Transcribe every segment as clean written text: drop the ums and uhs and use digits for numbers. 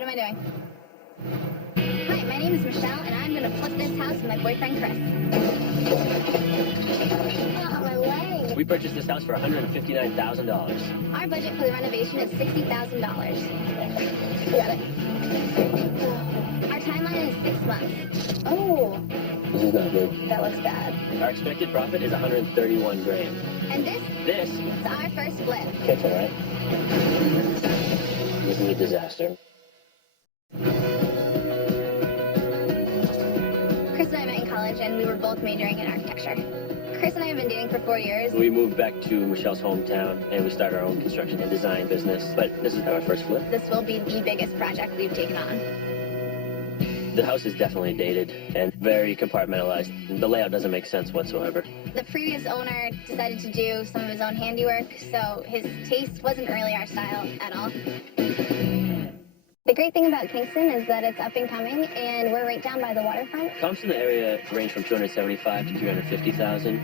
What am I doing? Hi, my name is Michelle, and I'm gonna flip this house with my boyfriend Chris. Oh, my leg. We purchased this house for $159,000. Our budget for the renovation is $60,000. You got it. Our timeline is 6 months. Oh. This is not good. That looks bad. Our expected profit is $131 grand. And this This is our first flip. kitchen, right? This is a disaster. Chris and I met in college, and we were both majoring in architecture. Chris and I have been dating for 4 years. We moved back to Michelle's hometown, and we started our own construction and design business. But this is our first flip. This will be the biggest project we've taken on. The house is definitely dated and very compartmentalized. The layout doesn't make sense whatsoever. The previous owner decided to do some of his own handiwork, so his taste wasn't really our style at all. The great thing about Kingston is that it's up and coming, and we're right down by the waterfront. Comps in the area range from $275,000 to $350,000.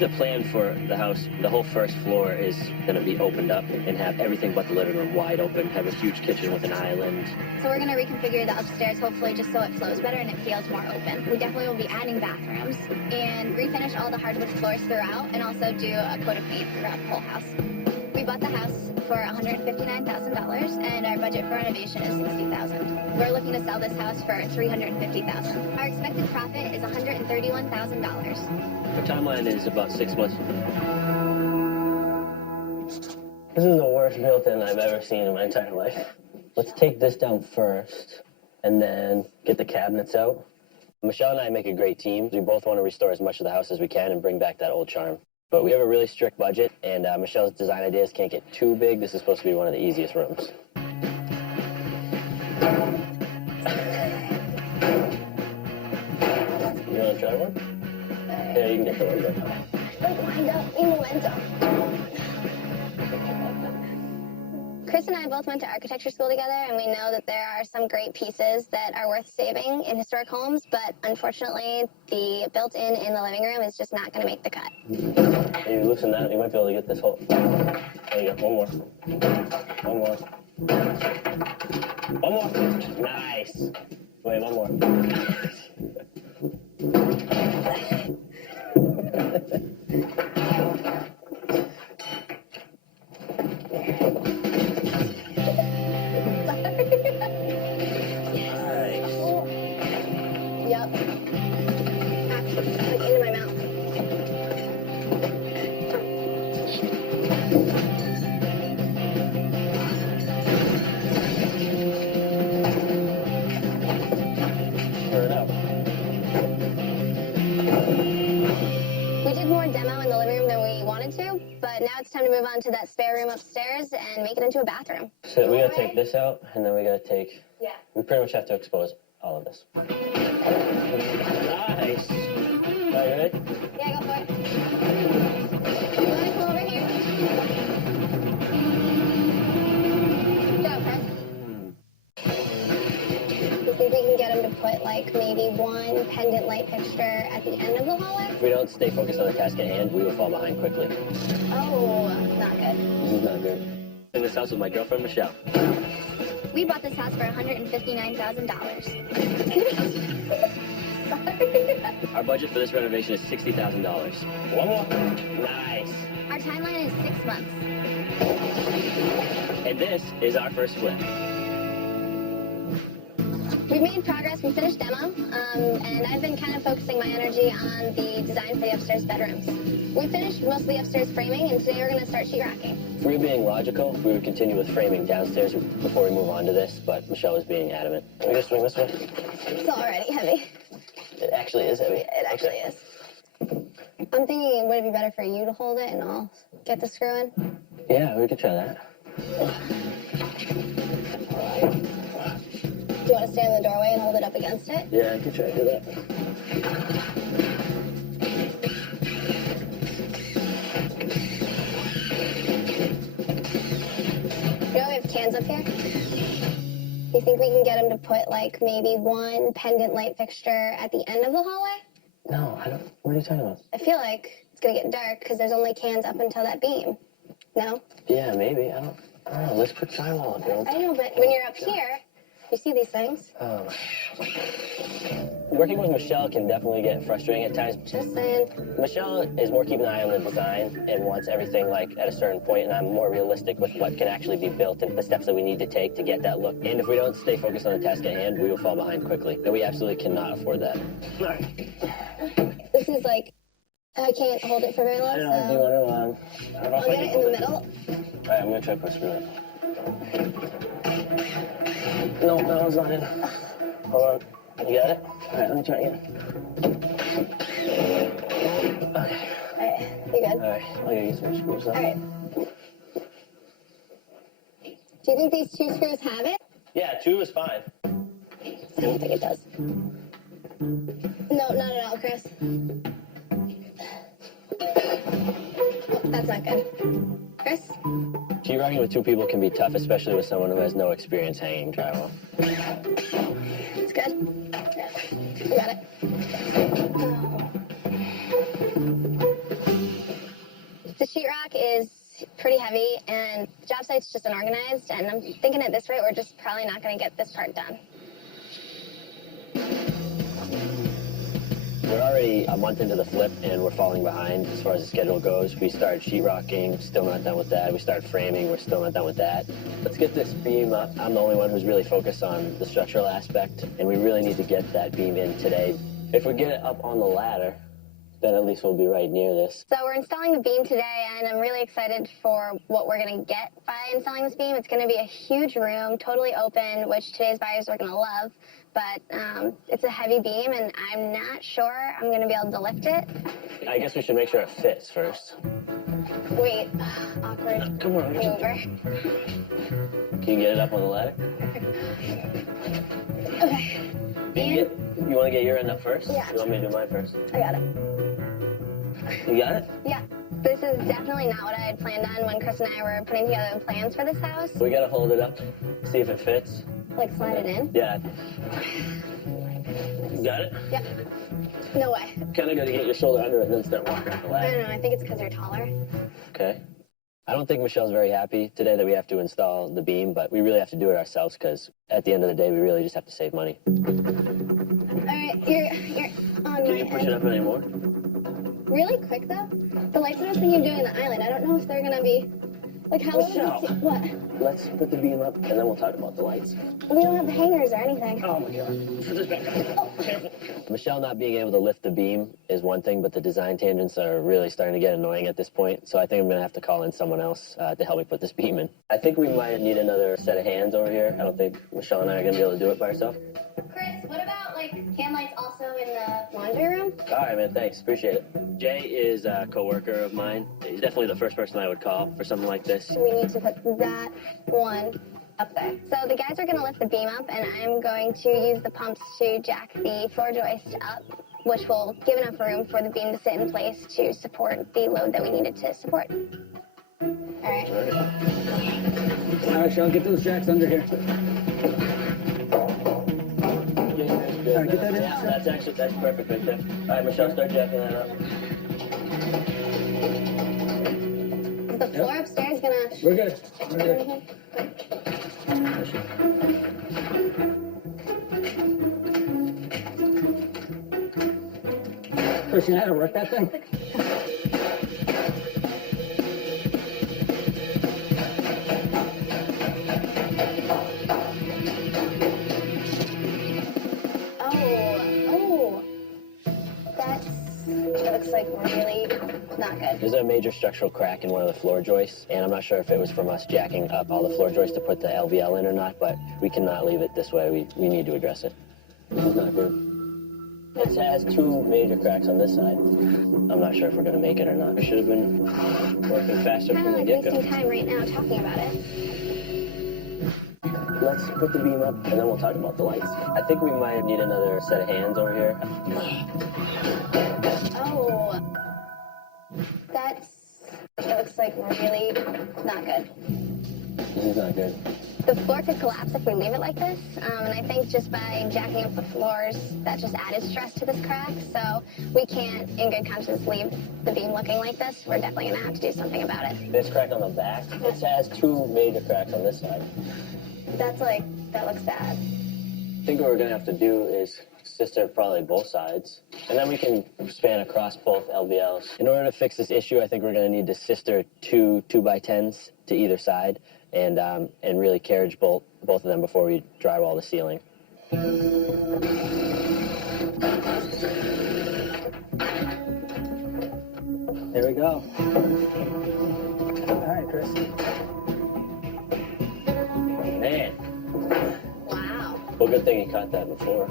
The plan for the house, the whole first floor is going to be opened up and have everything but the living room wide open, have a huge kitchen with an island. So we're going to reconfigure the upstairs, hopefully just so it flows better and it feels more open. We definitely will be adding bathrooms and refinish all the hardwood floors throughout, and also do a coat of paint throughout the whole house. We bought the house for $159,000, and our budget for renovation is $60,000. We're looking to sell this house for $350,000. Our expected profit is $131,000. The timeline is about 6 months. This is the worst built-in I've ever seen in my entire life. Let's take this down first, and then get the cabinets out. Michelle and I make a great team. We both want to restore as much of the house as we can and bring back that old charm. But we have a really strict budget, and Michelle's design ideas can't get too big. This is supposed to be one of the easiest rooms. You want to try one? Yeah, you can get the window. Like lined up in the window. Chris and I both went to architecture school together, and we know that there are some great pieces that are worth saving in historic homes, but unfortunately, the built-in in the living room is just not going to make the cut. You loosen that, you might be able to get this whole... There you go, one more. One more. One more. Nice. Wait, one more. Yep. Like into my mouth. Stir it up. We did more demo in the living room than we wanted to, but now it's time to move on to that spare room upstairs and make it into a bathroom. So we gotta take this out, and then we gotta take... Yeah. We pretty much have to expose all of this. Nice. Are you ready? Yeah, go for it. You want to come over here? Good job, Chris. You think we can get him to put, like, maybe one pendant light fixture at the end of the hallway? If we don't stay focused on the task at hand, we will fall behind quickly. Oh, not good. This is not good. In this house with my girlfriend, Michelle. We bought this house for $159,000. Our budget for this renovation is $60,000. One more. Nice. Our timeline is 6 months. And this is our first flip. We've made progress. We finished demo, and I've been kind of focusing my energy on the design for the upstairs bedrooms. We finished most of the upstairs framing, and today we're going to start sheetrocking. If we were being logical, we would continue with framing downstairs before we move on to this, but Michelle is being adamant. Can we just swing this way? It's already heavy. It actually is heavy. It actually is. I'm thinking, would it be better for you to hold it and I'll get the screw in? Yeah, we could try that. Do you want to stand in the doorway and hold it up against it? Yeah, I could try to do that. You know we have cans up here? You think we can get him to put, like, maybe one pendant light fixture at the end of the hallway? No, I don't. What are you talking about? I feel like it's going to get dark because there's only cans up until that beam. No? Yeah, maybe. I don't know. Let's put drywall up. I know, but when you're up here, You see these things? Working with Michelle can definitely get frustrating at times. Just saying. Michelle is more keeping an eye on the design and wants everything like at a certain point, and I'm more realistic with what can actually be built and the steps that we need to take to get that look. And if we don't stay focused on the task at hand, we will fall behind quickly. And we absolutely cannot afford that. All right. This is like, I can't hold it for very long, I don't know, do you want to, I don't know I'll if I get can it in hold the it. middle. All right, I'm going to try to push through it. No, that one's not in. Hold on. You got it? All right, let me try again. Okay. All right, you good? All right, I'll get you some screws up. All right. Do you think these 2 screws have it? Yeah, 2 is fine. I don't think it does. No, not at all, Chris. Oh, that's not good. Chris? Sheetrocking with 2 people can be tough, especially with someone who has no experience hanging drywall. It's good. Yeah, you got it. Oh. The sheetrock is pretty heavy, and the job site's just unorganized, and I'm thinking at this rate, we're just probably not going to get this part done. We're already a month into the flip, and we're falling behind as far as the schedule goes. We started sheetrocking, still not done with that. We started framing, we're still not done with that. Let's get this beam up. I'm the only one who's really focused on the structural aspect, and we really need to get that beam in today. If we get it up on the ladder, then at least we'll be right near this. So we're installing the beam today, and I'm really excited for what we're going to get by installing this beam. It's going to be a huge room, totally open, which today's buyers are going to love. But it's a heavy beam, and I'm not sure I'm going to be able to lift it. I guess we should make sure it fits first. Wait, awkward Come on, maneuver. Can you get it up on the ladder? Okay, You want to get your end up first? Yeah. You want me to do mine first? I got it. You got it? Yeah, this is definitely not what I had planned on when Chris and I were putting together the plans for this house. We got to hold it up, see if it fits. Like slide it in? Yeah. You got it? Yep. No way. Kind of got to get your shoulder under it and then start walking up the I ladder. don't know, I think it's because you're taller. Okay. I don't think Michelle's very happy today that we have to install the beam, but we really have to do it ourselves because at the end of the day, we really just have to save money. All right, you're on Can my you push end. it up anymore? Really quick, though? The lights are thinking of doing the island. I don't know if they're going to be... Like, how long Michelle. does it... What? Let's put the beam up and then we'll talk about the lights. We don't have the hangers or anything. Oh my God. Put this back up. Careful. Michelle not being able to lift the beam is one thing, but the design tangents are really starting to get annoying at this point. So I think I'm going to have to call in someone else to help me put this beam in. I think we might need another set of hands over here. I don't think Michelle and I are going to be able to do it by ourselves. Chris, what about, like, hand lights also in the laundry room? All right, man. Thanks. Appreciate it. Jay is a coworker of mine. He's definitely the first person I would call for something like this. We need to put that one up there. So the guys are going to lift the beam up, and I'm going to use the pumps to jack the floor joist up, which will give enough room for the beam to sit in place to support the load that we need it to support. All right. All right, Sean, get those jacks under here. All right, get that in. Yeah, that's perfect right there. All right, Michelle, start jacking that up. Is the floor upstairs going to... We're good. We're good. Chris, you know how to work that thing? That looks like really not good. There's a major structural crack in one of the floor joists, and I'm not sure if it was from us jacking up all the floor joists to put the LVL in or not, but we cannot leave it this way. We need to address it. It's not good. It has 2 major cracks on this side. I'm not sure if we're going to make it or not. We should have been working faster Kind from of the like get-go. wasting time right now talking about it. Let's put the beam up, and then we'll talk about the lights. I think we might need another set of hands over here. Oh, that looks like really not good. This is not good. The floor could collapse if we leave it like this, and I think just by jacking up the floors, that just added stress to this crack, so we can't, in good conscience, leave the beam looking like this. We're definitely going to have to do something about it. This crack on the back, it has 2 major cracks on this side. That looks bad. I think what we're gonna have to do is sister probably both sides, and then we can span across both LVLs. In order to fix this issue, I think we're gonna need to sister two 2x10s to either side, and really carriage both of them before we drywall the ceiling. There we go. All right, Chris. Man, Wow. well, good thing you caught that before.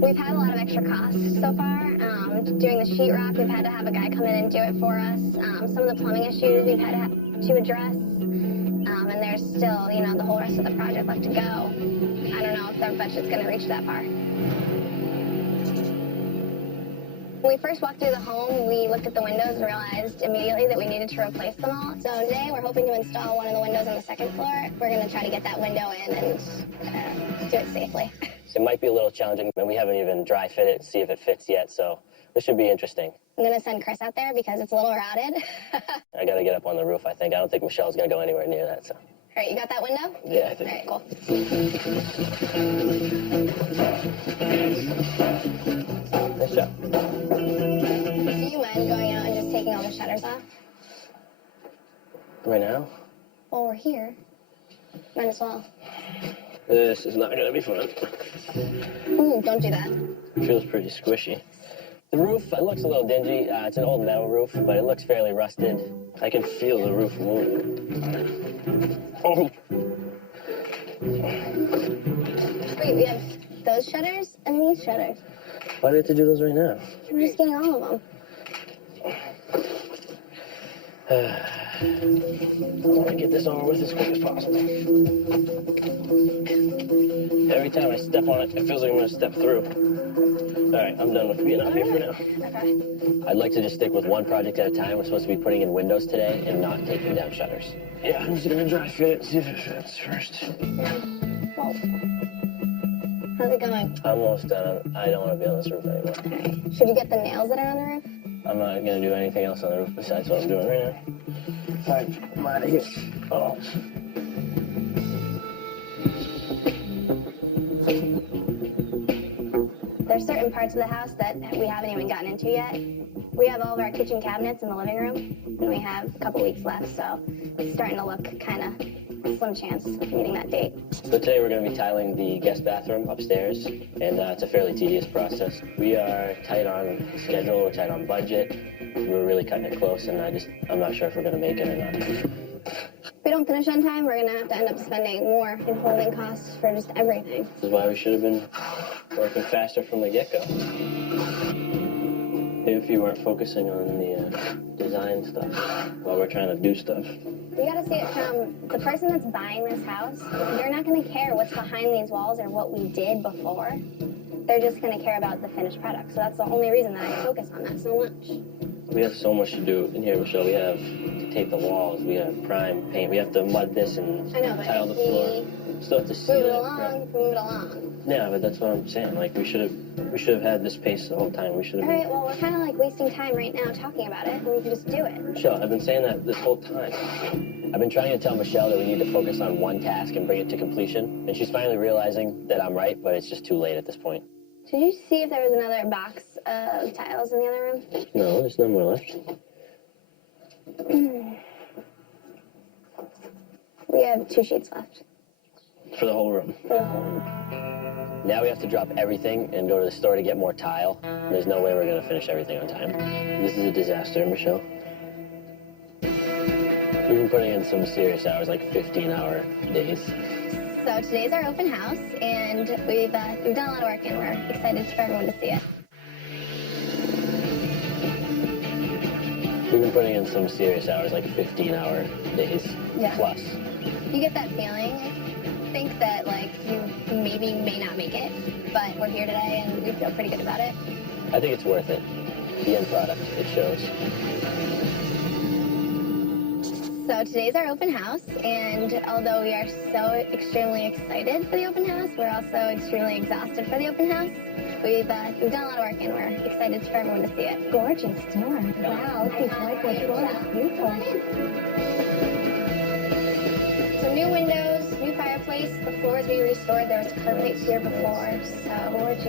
We've had a lot of extra costs so far. Doing the sheetrock, we've had to have a guy come in and do it for us. Some of the plumbing issues we've had to address. And there's still, the whole rest of the project left to go. I don't know if their budget's going to reach that far. When we first walked through the home, we looked at the windows and realized immediately that we needed to replace them all. So today we're hoping to install one of the windows on the second floor. We're going to try to get that window in and do it safely. It might be a little challenging, and we haven't even dry fit it to see if it fits yet, so this should be interesting. I'm going to send Chris out there because it's a little rotted. I gotta get up on the roof, I think. I don't think Michelle's gonna go anywhere near that, so. All right, you got that window? Yeah, I think. All right, cool. Nice job. Do you mind going out and just taking all the shutters off? Right now? Well, we're here. Might as well. This is not gonna be fun. Ooh, don't do that. It feels pretty squishy. The roof, it looks a little dingy. It's an old metal roof, but it looks fairly rusted. I can feel the roof moving. Oh! Wait, we have those shutters and these shutters. Why do we have to do those right now? We're just getting all of them. I want to get this over with as quick as possible. Every time I step on it, it feels like I'm going to step through. All right, I'm done with being out here for now. Okay. I'd like to just stick with one project at a time. We're supposed to be putting in windows today and not taking down shutters. Yeah, I'm just going to dry fit it, see if it fits first. Well, how's it going? I'm almost done. I don't want to be on this roof anymore. Okay. Should you get the nails that are on the roof? I'm not going to do anything else on the roof besides what I'm doing right now. All right, I'm out of here. Oh. There's certain parts of the house that we haven't even gotten into yet. We have all of our kitchen cabinets in the living room, and we have a couple weeks left, so it's starting to look kind of slim chance of meeting that date. So today we're going to be tiling the guest bathroom upstairs, and it's a fairly tedious process. We are tight on schedule, we're tight on budget. We're really cutting it close, and I'm not sure if we're going to make it or not. If we don't finish on time, we're gonna have to end up spending more in holding costs for just everything. This is why we should have been working faster from the get-go. Maybe if you weren't focusing on the design stuff while we're trying to do stuff. You gotta see it from the person that's buying this house. They're not gonna care what's behind these walls or what we did before. They're just gonna care about the finished product. So that's the only reason that I focus on that so much. We have so much to do in here, Michelle. We have to tape the walls, we have prime paint, we have to mud this and I know, but tile the floor. Still have to seal move it it. along, move it along. Yeah, but that's what I'm saying. Like we should have had this pace the whole time. We should have. All right, well, we're kind of like wasting time right now talking about it, and we can just do it. Michelle, I've been saying that this whole time. I've been trying to tell Michelle that we need to focus on one task and bring it to completion, and she's finally realizing that I'm right, but it's just too late at this point. Did you see if there was another box of tiles in the other room? No, there's no more left. We have 2 sheets left. For the whole room. For the whole room. Now we have to drop everything and go to the store to get more tile. There's no way we're going to finish everything on time. This is a disaster, Michelle. We've been putting in some serious hours, like 15-hour days. So today's our open house, and we've done a lot of work, and we're excited for everyone to see it. We've been putting in some serious hours, like 15-hour days plus. You get that feeling, I think that like you maybe may not make it, but we're here today and we feel pretty good about it. I think it's worth it. The end product, it shows. So today's our open house, and although we are so extremely excited for the open house, we're also extremely exhausted for the open house. We've done a lot of work, and we're excited for everyone to see it. Gorgeous door. Wow, this is like this door. It's beautiful. floors we restored. There was carpet here before, so Gorgeous.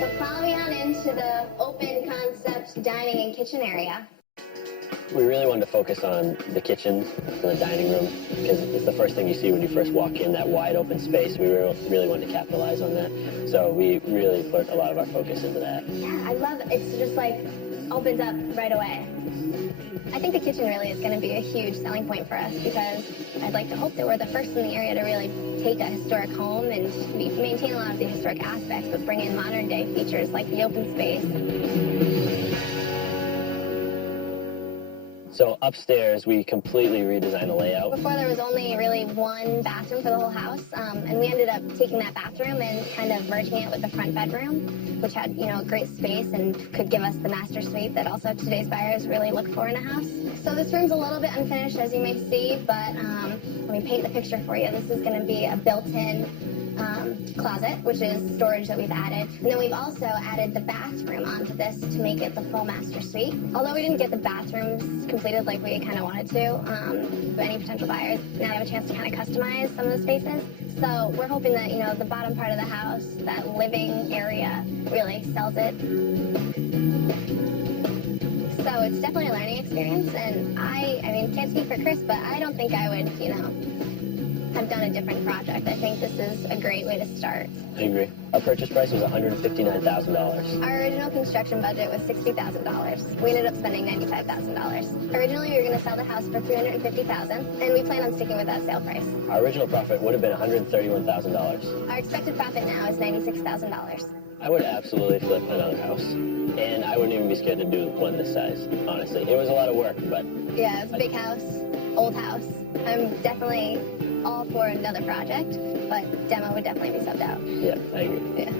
So follow me on into the open concept dining and kitchen area. We really wanted to focus on the kitchen and the dining room because it's the first thing you see when you first walk in, that wide open space. We really wanted to capitalize on that. So we really put a lot of our focus into that. Yeah, I love it. It's just like opens up right away. I think the kitchen really is going to be a huge selling point for us because I'd like to hope that we're the first in the area to really take a historic home and maintain a lot of the historic aspects, but bring in modern day features like the open space. So upstairs, we completely redesigned the layout. Before there was only really one bathroom for the whole house, and we ended up taking that bathroom and kind of merging it with the front bedroom, which had, you know, great space and could give us the master suite that also today's buyers really look for in a house. So this room's a little bit unfinished, as you may see, but let me paint the picture for you. This is going to be a built-in closet, which is storage that we've added. And then we've also added the bathroom onto this to make it the full master suite. Although we didn't get the bathrooms completed like we kind of wanted to, any potential buyers now have a chance to kind of customize some of the spaces. So we're hoping that, you know, the bottom part of the house, that living area, really sells it. So it's definitely a learning experience, and I mean, can't speak for Chris, but I don't think I would, you know, have done a different project. I think this is a great way to start. I agree. Our purchase price was $159,000. Our original construction budget was $60,000. We ended up spending $95,000. Originally, we were going to sell the house for $350,000, and we plan on sticking with that sale price. Our original profit would have been $131,000. Our expected profit now is $96,000. I would absolutely flip another house, and I wouldn't even be scared to do one this size, honestly. It was a lot of work, but... Yeah, it's a big house, old house. I'm definitely all for another project, but demo would definitely be subbed out. Yeah, I agree. Yeah.